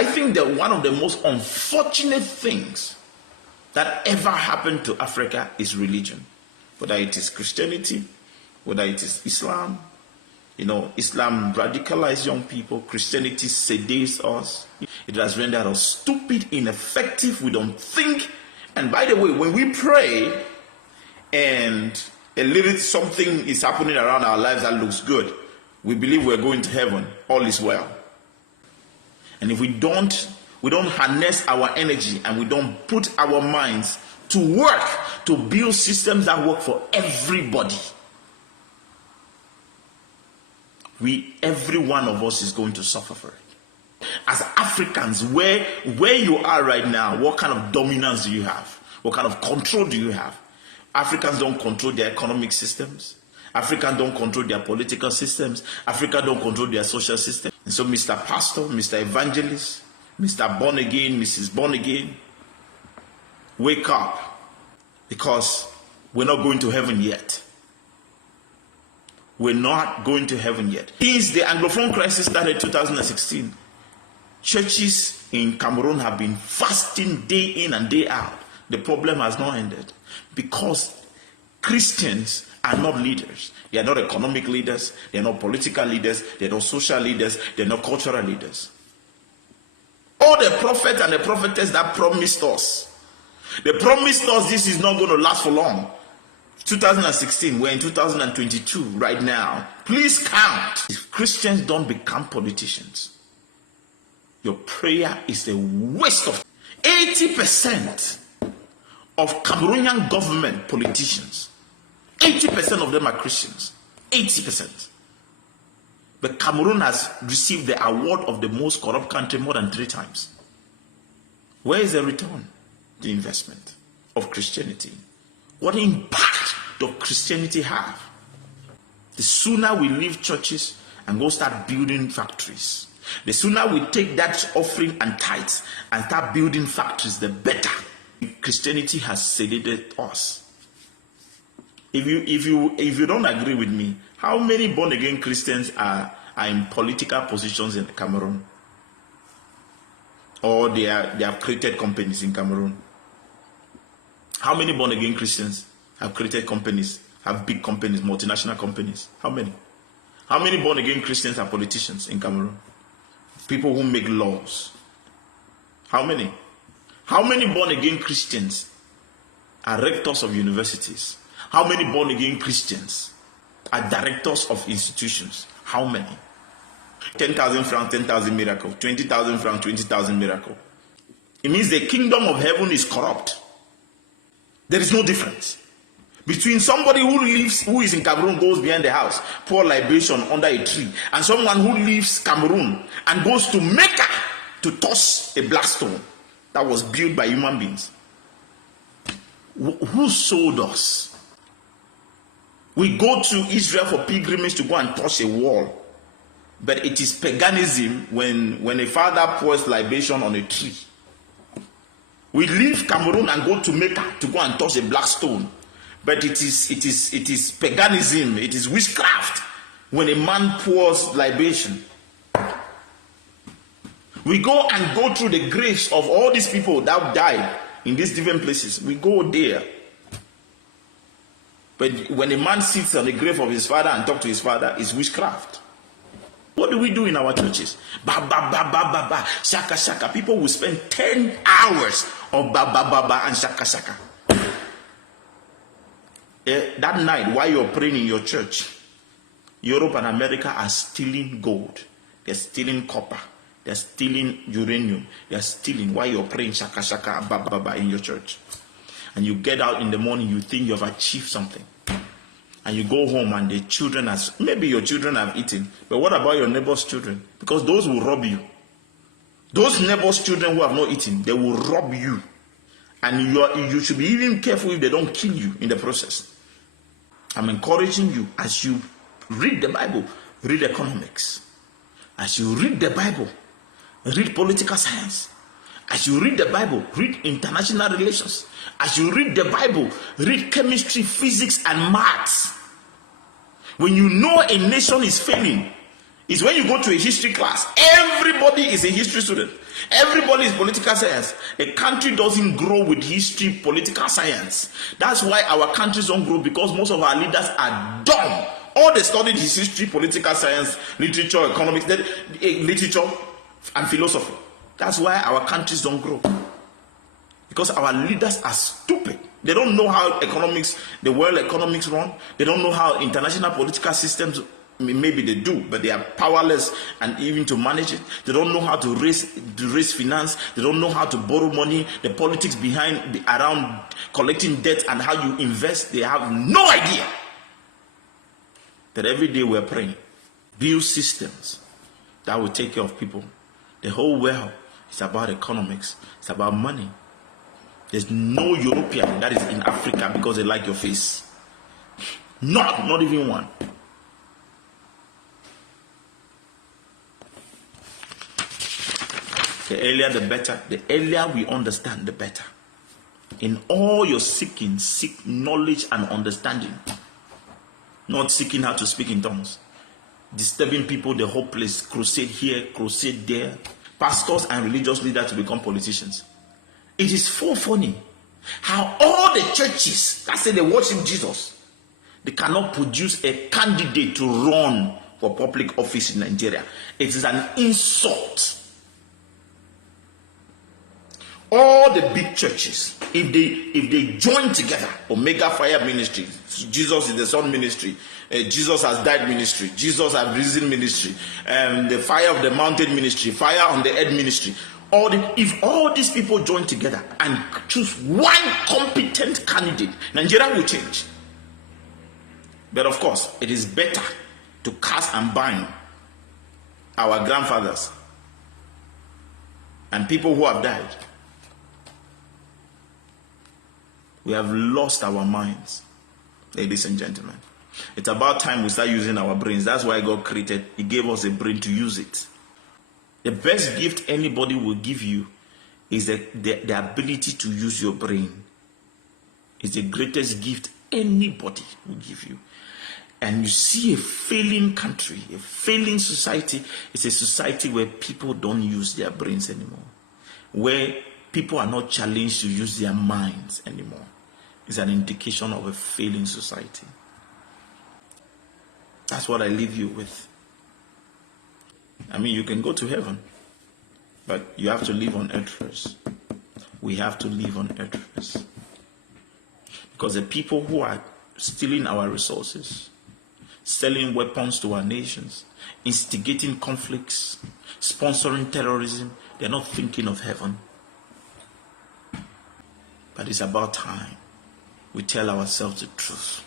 I think that one of the most unfortunate things that ever happened to Africa is religion. Whether it is Christianity, whether it is Islam. Islam radicalized young people. Christianity sedates us. It has rendered us stupid, ineffective. We don't think. And by the way, when we pray and a little something is happening around our lives that looks good, we believe we're going to heaven. All is well. And if we don't harness our energy and we don't put our minds to work to build systems that work for everybody, every one of us is going to suffer for it. As Africans, where you are right now, what kind of dominance do you have? What kind of control do you have? Africans don't control their economic systems. Africans don't control their political systems. Africa don't control their social system. And so Mr. Pastor, Mr. Evangelist, Mr. Born Again, Mrs. Born Again, wake up, because we're not going to heaven yet. We're not going to heaven yet. Since the Anglophone crisis started in 2016, churches in Cameroon have been fasting day in and day out. The problem has not ended because Christians are not leaders. They are not economic leaders. They are not political leaders. They are not social leaders. They are not cultural leaders. All the prophets and the prophetess that promised us, they promised us this is not going to last for long. 2016, we're in 2022 right now. Please count. If Christians don't become politicians, your prayer is a waste of 80% of Cameroonian government politicians. 80% of them are Christians. 80%. But Cameroon has received the award of the most corrupt country more than 3 times. Where is the return? The investment of Christianity. What impact does Christianity have? The sooner we leave churches and go start building factories, the sooner we take that offering and tithes and start building factories, the better. Christianity has sedated us. If you don't agree with me, how many born again Christians are in political positions in Cameroon? Or they have created companies in Cameroon? How many born again Christians have created companies, have big companies, multinational companies? How many? How many born again Christians are politicians in Cameroon? People who make laws. How many? How many born again Christians are rectors of universities? How many born again Christians are directors of institutions? How many? 10,000 francs, 10,000 miracle. 20,000 francs, 20,000 miracle. It means the kingdom of heaven is corrupt. There is no difference between somebody who is in Cameroon, goes behind the house, pour libation under a tree, and someone who leaves Cameroon and goes to Mecca to toss a black stone that was built by human beings. Who sold us? We go to Israel for pilgrimage to go and touch a wall, but it is paganism when a father pours libation on a tree. We leave Cameroon and go to Mecca to go and touch a black stone, but it is paganism, it is witchcraft when a man pours libation. We go through the graves of all these people that died in these different places. We go there. But when a man sits on the grave of his father and talks to his father, it's witchcraft. What do we do in our churches? Ba ba ba ba ba ba, shaka shaka. People will spend 10 hours of ba ba ba ba and shaka shaka. That night, while you're praying in your church, Europe and America are stealing gold. They're stealing copper. They're stealing uranium. They're stealing while you're praying shaka shaka ba ba ba in your church. And you get out in the morning, you think you have achieved something. And you go home and the children, maybe your children have eaten, but what about your neighbor's children? Because those will rob you. Those neighbor's children who have not eaten, they will rob you. And you should be even careful if they don't kill you in the process. I'm encouraging you, as you read the Bible, read economics. As you read the Bible, read political science. As you read the Bible, read international relations. As you read the Bible, read chemistry, physics, and maths. When you know a nation is failing, is when you go to a history class, everybody is a history student. Everybody is political science. A country doesn't grow with history, political science. That's why our countries don't grow, because most of our leaders are dumb. All they studied is history, political science, literature, economics, literature, and philosophy. That's why our countries don't grow. Because our leaders are stupid. They don't know how the world economics run. They don't know how international political systems, maybe they do, but they are powerless and even to manage it. They don't know how to raise finance. They don't know how to borrow money. The politics around collecting debt and how you invest, they have no idea. That every day we're praying, build systems that will take care of people. The whole world is about economics. It's about money. There's no European that is in Africa because they like your face. Not even one. The earlier the better. The earlier we understand, the better. In all your seeking, seek knowledge and understanding. Not seeking how to speak in tongues. Disturbing people the whole place. Crusade here, crusade there. Pastors and religious leaders to become politicians. It is so funny how all the churches that say they worship Jesus, they cannot produce a candidate to run for public office in Nigeria. It is an insult. All the big churches, if they join together, Omega Fire Ministry, Jesus is the Son Ministry, Jesus has died ministry, Jesus has risen ministry, the Fire of the Mountain Ministry, Fire on the Earth Ministry. If all these people join together and choose one competent candidate, Nigeria will change. But of course, it is better to cast and bind our grandfathers and people who have died. We have lost our minds, ladies and gentlemen. It's about time we start using our brains. That's why God created. He gave us a brain to use it. The best gift anybody will give you is the ability to use your brain. It's the greatest gift anybody will give you. And you see a failing country, a failing society, it's a society where people don't use their brains anymore. Where people are not challenged to use their minds anymore. It's an indication of a failing society. That's what I leave you with. I mean, you can go to heaven, but you have to live on earth first. We have to live on earth first. Because the people who are stealing our resources, selling weapons to our nations, instigating conflicts, sponsoring terrorism, they're not thinking of heaven. But it's about time we tell ourselves the truth.